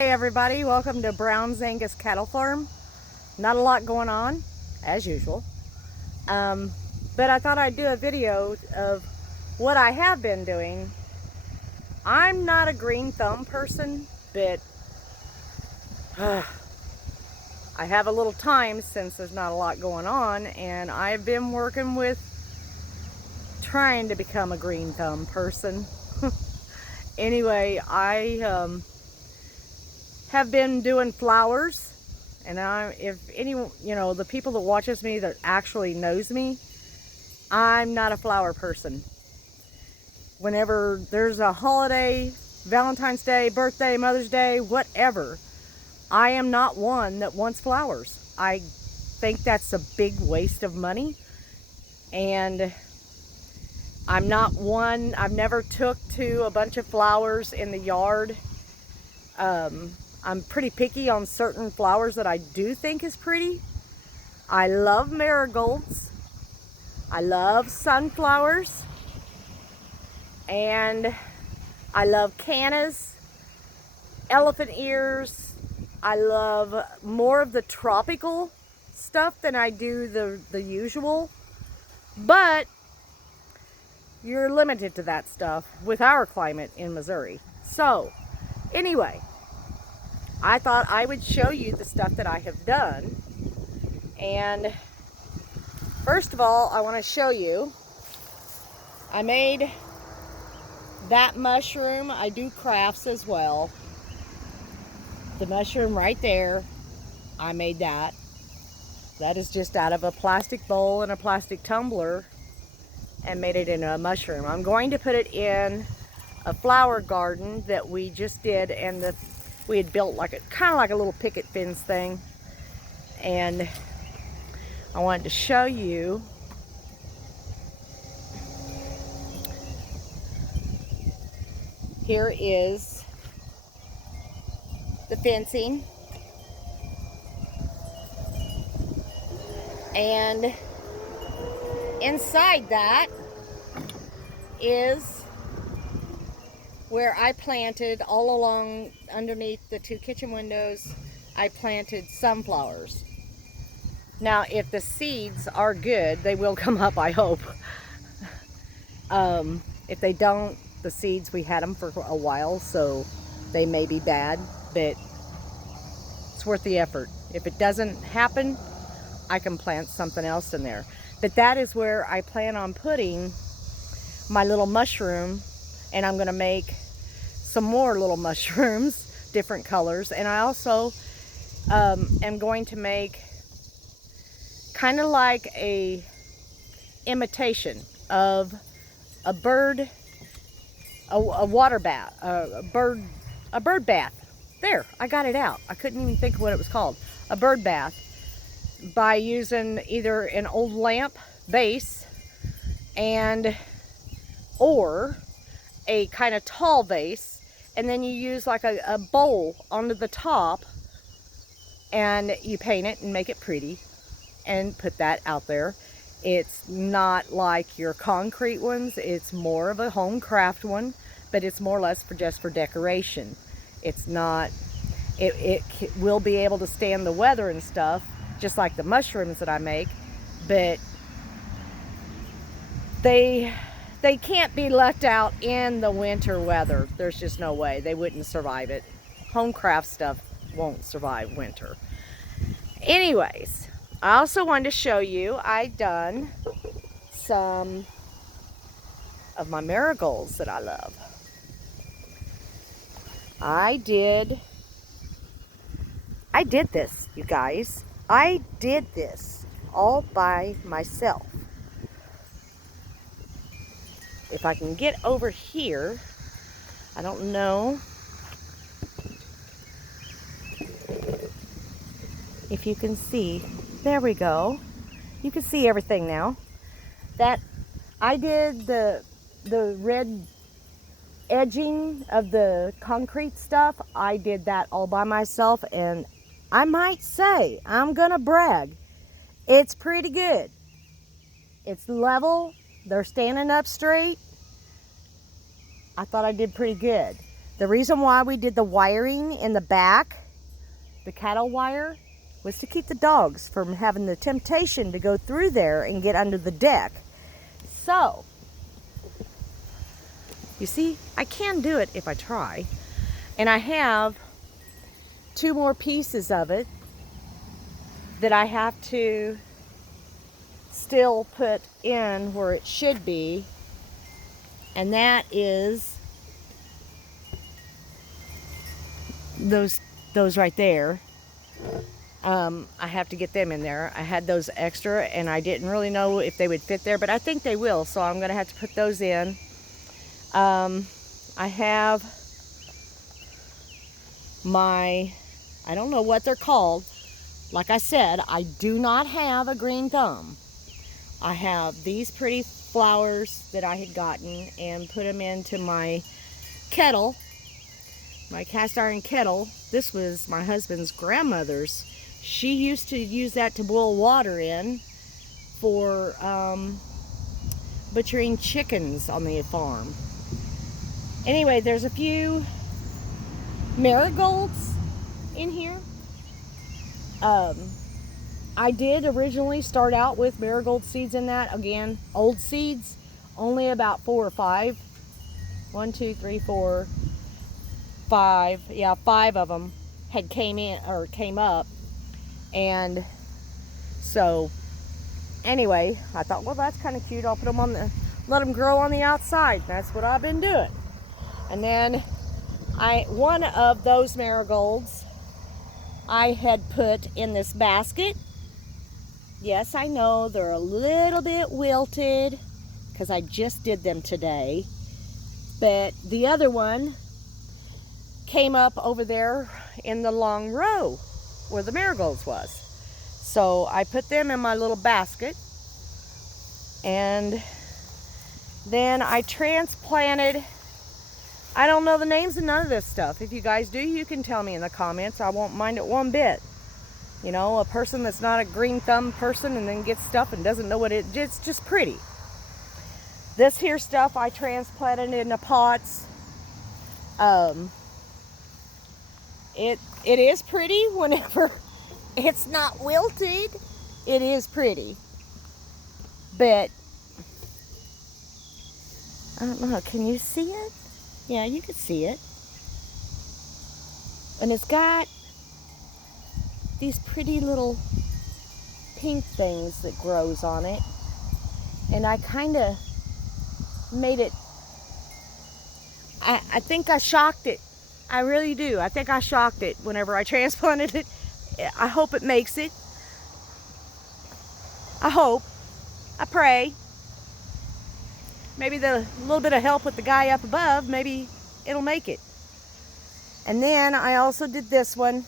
Hey everybody, welcome to Brown's Angus Cattle Farm. Not a lot going on, as usual. But I thought I'd do a video of what I have been doing. I'm not a green thumb person, but I have a little time since there's not a lot going on, and I've been working with trying to become a green thumb person. Anyway, I have been doing flowers. And if anyone, the people that watches me that actually knows me, I'm not a flower person. Whenever there's a holiday, Valentine's Day, birthday, Mother's Day, whatever, I am not one that wants flowers. I think that's a big waste of money. And I'm not one, I've never took to a bunch of flowers in the yard. I'm pretty picky on certain flowers that I do think is pretty. I love marigolds. I love sunflowers. And I love cannas, elephant ears. I love more of the tropical stuff than I do the usual. But you're limited to that stuff with our climate in Missouri. So, anyway, I thought I would show you the stuff that I have done. And first of all, I want to show you, I made that mushroom. I do crafts as well. The mushroom right there, I made that. That is just out of a plastic bowl and a plastic tumbler and made it into a mushroom. I'm going to put it in a flower garden that we just did, and we had built like a kind of like a little picket fence thing, and I wanted to show you here is the fencing, and inside that is where I planted all along underneath the two kitchen windows. I planted sunflowers. Now, if the seeds are good, they will come up, I hope. If they don't, the seeds, we had them for a while, so they may be bad, but it's worth the effort. If it doesn't happen, I can plant something else in there. But that is where I plan on putting my little mushroom, and I'm gonna make some more little mushrooms, different colors. And I also am going to make kind of like a imitation of a bird, a water bath, a bird bath. There, I got it out. I couldn't even think of what it was called. A bird bath, by using either an old lamp base or a kind of tall vase, and then you use like a bowl onto the top, and you paint it and make it pretty and put that out there. It's not like your concrete ones, it's more of a home craft one, but it's more or less just for decoration. It's not, it will be able to stand the weather and stuff, just like the mushrooms that I make, but they can't be left out in the winter weather. There's just no way. They wouldn't survive it. Home craft stuff won't survive winter. Anyways, I also wanted to show you, I done some of my marigolds that I love. I did this, you guys. I did this all by myself. If I can get over here, I don't know if you can see. There we go. You can see everything now. That I did the red edging of the concrete stuff. I did that all by myself, and I might say, I'm gonna brag, it's pretty good. It's level. They're standing up straight. I thought I did pretty good. The reason why we did the wiring in the back, the cattle wire, was to keep the dogs from having the temptation to go through there and get under the deck. So, you see, I can do it if I try. And I have 2 more pieces of it that I have to still put in where it should be. And that is those right there. I have to get them in there. I had those extra and I didn't really know if they would fit there, but I think they will, so I'm gonna have to put those in. I have my, I don't know what they're called. Like I said, I do not have a green thumb. I have these pretty flowers that I had gotten and put them into my kettle, my cast iron kettle. This was my husband's grandmother's. She used to use that to boil water in for butchering chickens on the farm. Anyway, there's a few marigolds in here. I did originally start out with marigold seeds in that. Again, old seeds, only about 4 or 5. 1, 2, 3, 4, 5. Yeah, 5 of them had came up. And so anyway, I thought, well, that's kind of cute. I'll put them let them grow on the outside. That's what I've been doing. And then one of those marigolds I had put in this basket. Yes, I know they're a little bit wilted because I just did them today. But the other one came up over there in the long row where the marigolds was. So I put them in my little basket. And then I transplanted, I don't know the names of none of this stuff. If you guys do, you can tell me in the comments. I won't mind it one bit. You know, a person that's not a green thumb person and then gets stuff and doesn't know what it's just pretty. This here stuff I transplanted into pots. It is pretty whenever it's not wilted. It is pretty. But I don't know, can you see it? Yeah, you can see it. And it's got these pretty little pink things that grows on it. And I kind of made it, I think I shocked it. I really do. I think I shocked it whenever I transplanted it. I hope it makes it. I hope. I pray. Maybe the little bit of help with the guy up above, maybe it'll make it. And then I also did this one.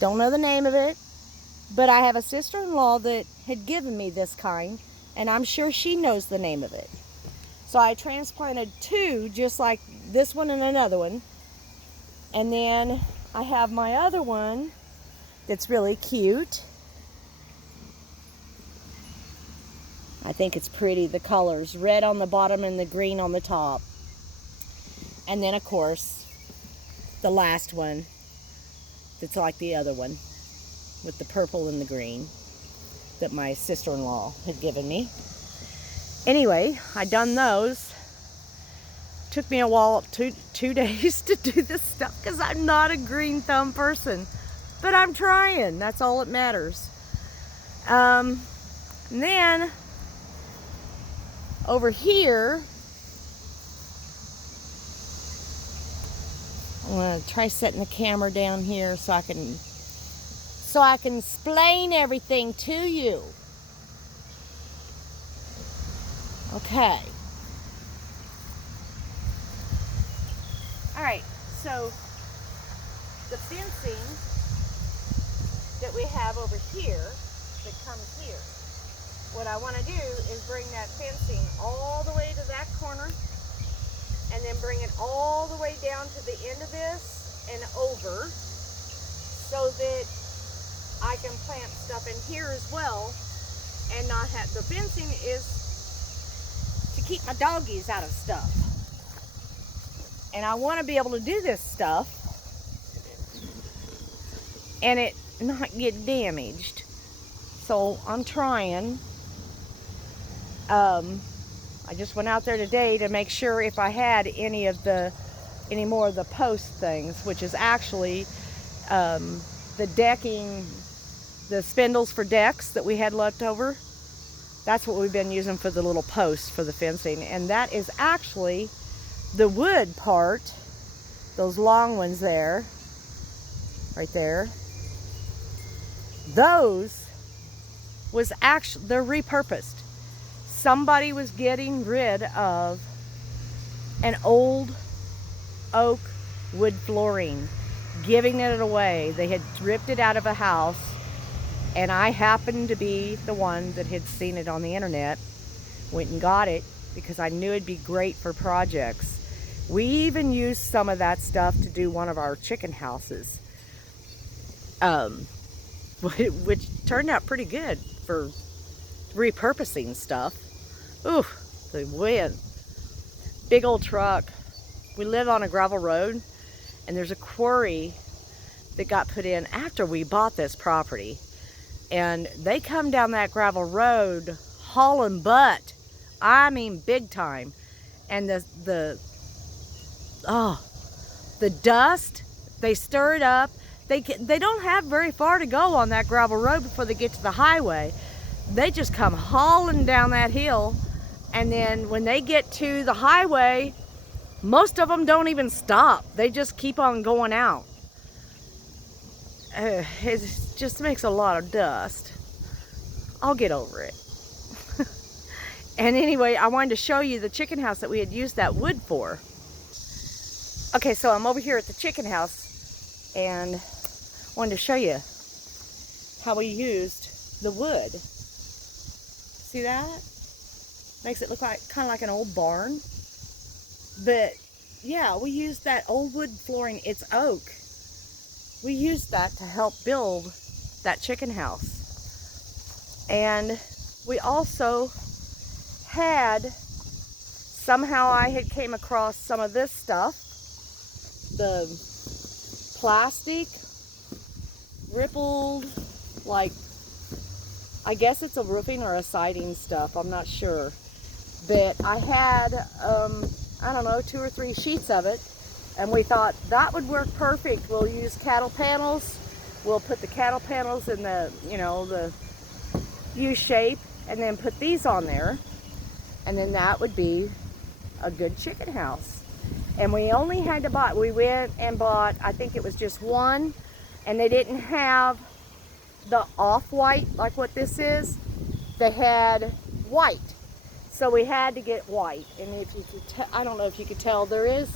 Don't know the name of it, but I have a sister-in-law that had given me this kind, and I'm sure she knows the name of it. So I transplanted 2, just like this one and another one. And then I have my other one that's really cute. I think it's pretty, the colors, red on the bottom and the green on the top. And then, of course, the last one that's like the other one with the purple and the green that my sister-in-law had given me. Anyway, I done those. Took me a while, 2 days to do this stuff because I'm not a green thumb person. But I'm trying. That's all that matters. And then over here, I'm going to try setting the camera down here so I can explain everything to you. Okay. Alright, so the fencing that we have over here, that comes here, what I want to do is bring that fencing all the way to that corner and then bring it all the way down to the end of this and over so that I can plant stuff in here as well and not have, the fencing is to keep my doggies out of stuff. And I want to be able to do this stuff and it not get damaged. So I'm trying. I just went out there today to make sure if I had any more of the post things, which is actually the decking, the spindles for decks that we had left over. That's what we've been using for the little posts for the fencing. And that is actually the wood part, those long ones there, right there. Those was actually, they're repurposed. Somebody was getting rid of an old oak wood flooring, giving it away. They had ripped it out of a house, and I happened to be the one that had seen it on the internet, went and got it because I knew it'd be great for projects. We even used some of that stuff to do one of our chicken houses, which turned out pretty good for repurposing stuff. Ooh, the wind. Big old truck. We live on a gravel road, and there's a quarry that got put in after we bought this property. And they come down that gravel road hauling butt. I mean big time. And the dust, they stir it up. They don't have very far to go on that gravel road before they get to the highway. They just come hauling down that hill, and then when they get to the highway, most of them don't even stop. They just keep on going out. It just makes a lot of dust. I'll get over it. And anyway, I wanted to show you the chicken house that we had used that wood for. Okay, so I'm over here at the chicken house and wanted to show you how we used the wood. See that? Makes it look like kind of like an old barn. But yeah, we used that old wood flooring. It's oak. We used that to help build that chicken house. And we also had, somehow I had came across some of this stuff. The plastic rippled, like, I guess it's a roofing or a siding stuff, I'm not sure. But I had, I don't know, 2 or 3 sheets of it, and we thought that would work perfect. We'll use cattle panels. We'll put the cattle panels in the, the U shape, and then put these on there, and then that would be a good chicken house. And we only had to buy, we went and bought, I think it was just one, and they didn't have the off-white like what this is. They had white. So we had to get white. And if you could I don't know if you could tell, there is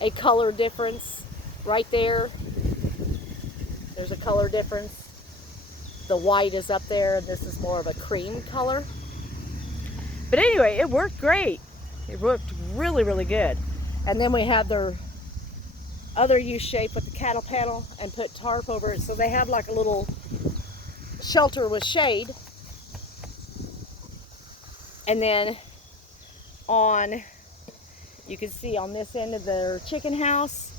a color difference right there. There's a color difference. The white is up there, and this is more of a cream color. But anyway, it worked great. It worked really, really good. And then we have their other U-shape with the cattle panel and put tarp over it, so they have like a little shelter with shade. And then you can see on this end of their chicken house,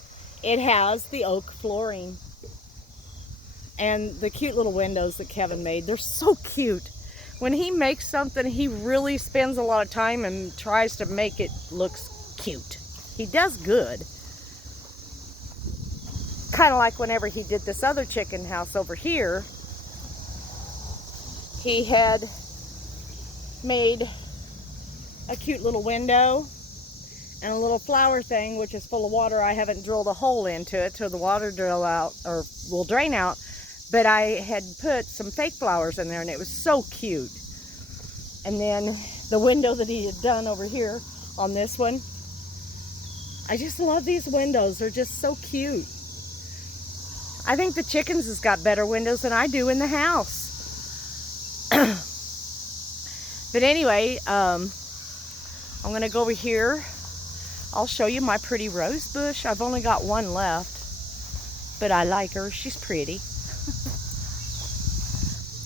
it has the oak flooring. And the cute little windows that Kevin made, they're so cute. When he makes something, he really spends a lot of time and tries to make it look cute. He does good. Kind of like whenever he did this other chicken house over here, he had made a cute little window and a little flower thing, which is full of water. I haven't drilled a hole into it till the water drill out or will drain out, but I had put some fake flowers in there, and it was so cute. And then the window that he had done over here on this one, I just love these windows. They're just so cute. I think the chickens has got better windows than I do in the house. But anyway, I'm gonna go over here. I'll show you my pretty rose bush. I've only got one left, but I like her. She's pretty.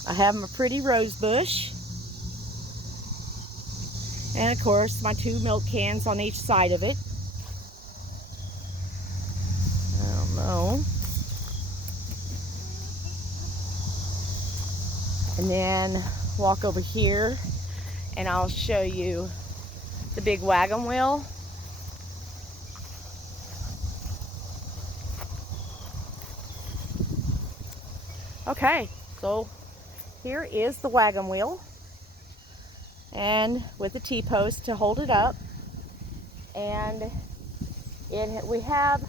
I have my pretty rose bush. And of course, my 2 milk cans on each side of it. And then walk over here and I'll show you the big wagon wheel. Okay, so here is the wagon wheel, and with a T-post to hold it up. And we have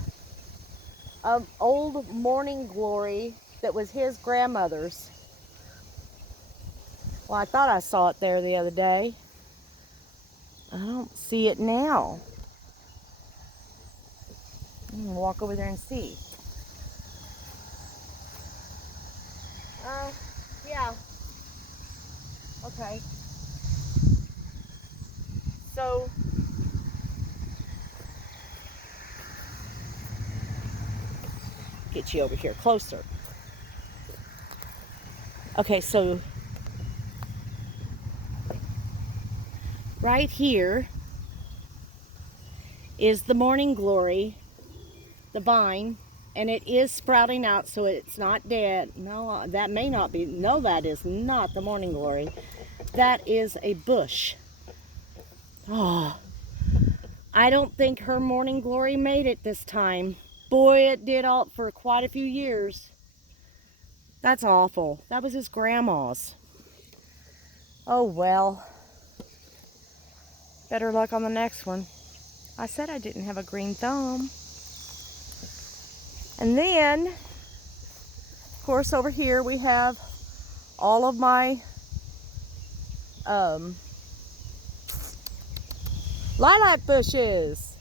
an old Morning Glory that was his grandmother's. Well, I thought I saw it there the other day. I don't see it now. I'm gonna walk over there and see. Yeah. Okay. So, get you over here closer. Okay, so right here is the Morning Glory, the vine, and it is sprouting out, so it's not dead. No, that may not be. No, that is not the Morning Glory. That is a bush. Oh, I don't think her Morning Glory made it this time. Boy, it did all for quite a few years. That's awful. That was his grandma's. Oh well. Better luck on the next one. I said I didn't have a green thumb. And then, of course, over here we have all of my lilac bushes.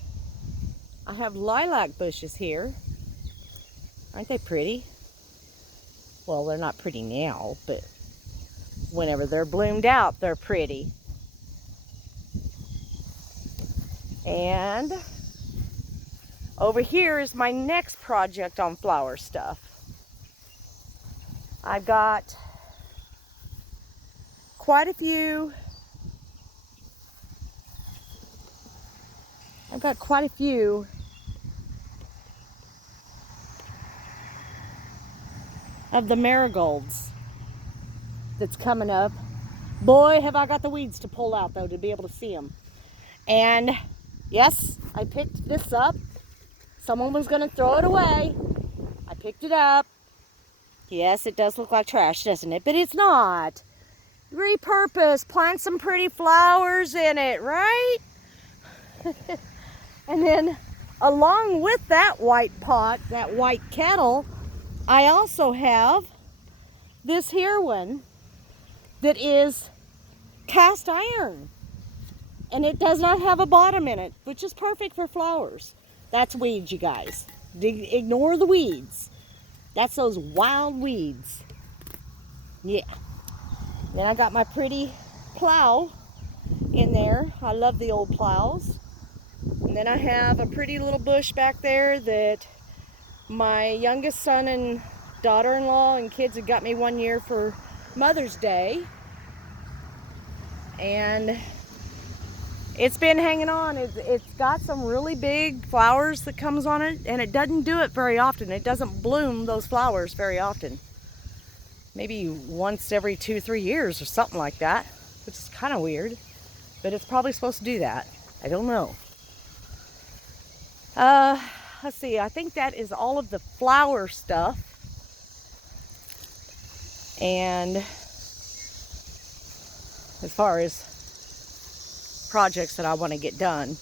I have lilac bushes here. Aren't they pretty? Well, they're not pretty now, but whenever they're bloomed out, they're pretty. And over here is my next project on flower stuff. I've got quite a few. Of the marigolds that's coming up. Boy, have I got the weeds to pull out, though, to be able to see them. And yes, I picked this up. Someone was going to throw it away. I picked it up. Yes, it does look like trash, doesn't it? But it's not. Repurpose. Plant some pretty flowers in it, right? And then, along with that white pot, that white kettle, I also have this here one that is cast iron. And it does not have a bottom in it, which is perfect for flowers. That's weeds, you guys. Ignore the weeds. That's those wild weeds. Yeah. Then I got my pretty plow in there. I love the old plows. And then I have a pretty little bush back there that my youngest son and daughter-in-law and kids had got me one year for Mother's Day. And it's been hanging on. It's got some really big flowers that comes on it, and it doesn't do it very often. It doesn't bloom those flowers very often. Maybe once every 2-3 years or something like that, which is kind of weird, but it's probably supposed to do that. I don't know. Let's see, I think that is all of the flower stuff. And as far as projects that I want to get done.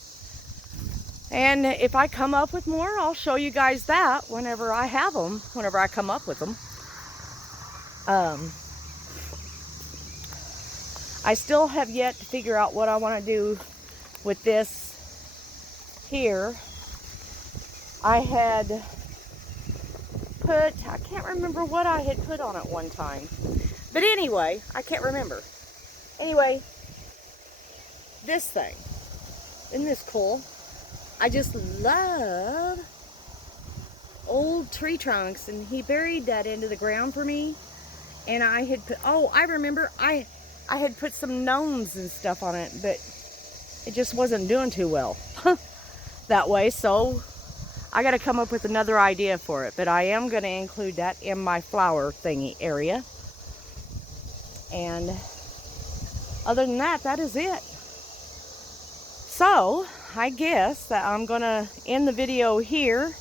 And if I come up with more, I'll show you guys that whenever I have them, whenever I come up with them. I still have yet to figure out what I want to do with this here. I had put, I can't remember what I had put on it one time. But anyway, I can't remember. Anyway, this thing. Isn't this cool? I just love old tree trunks, and he buried that into the ground for me. And I had put, oh, I remember, I had put some gnomes and stuff on it, but it just wasn't doing too well that way. So I got to come up with another idea for it, but I am going to include that in my flower thingy area. And other than that, that is it. So I guess that I'm gonna end the video here.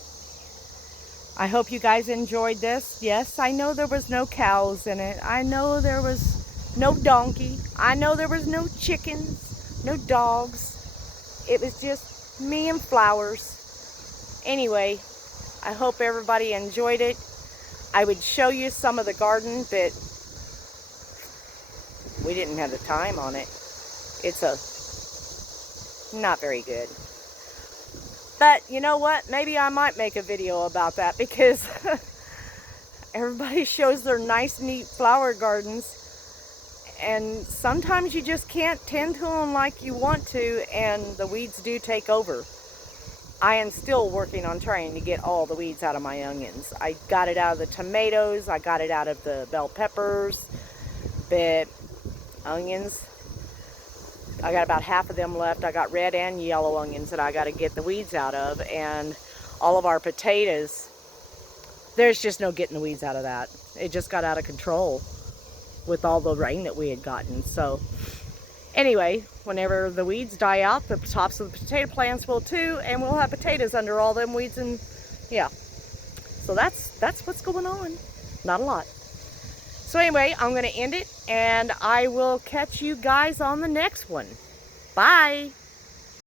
I hope you guys enjoyed this. Yes, I know there was no cows in it. I know there was no donkey. I know there was no chickens, no dogs. It was just me and flowers. Anyway, I hope everybody enjoyed it. I would show you some of the garden, but we didn't have the time on it. It's not very good. But you know what? Maybe I might make a video about that, because everybody shows their nice, neat flower gardens, and sometimes you just can't tend to them like you want to, and the weeds do take over. I am still working on trying to get all the weeds out of my onions. I got it out of the tomatoes, I got it out of the bell peppers, but onions, I got about half of them left. I got red and yellow onions that I got to get the weeds out of. And all of our potatoes, there's just no getting the weeds out of that. It just got out of control with all the rain that we had gotten. So anyway, whenever the weeds die out, the tops of the potato plants will too, and we'll have potatoes under all them weeds. And yeah, so that's what's going on. Not a lot. So anyway, I'm going to end it, and I will catch you guys on the next one. Bye.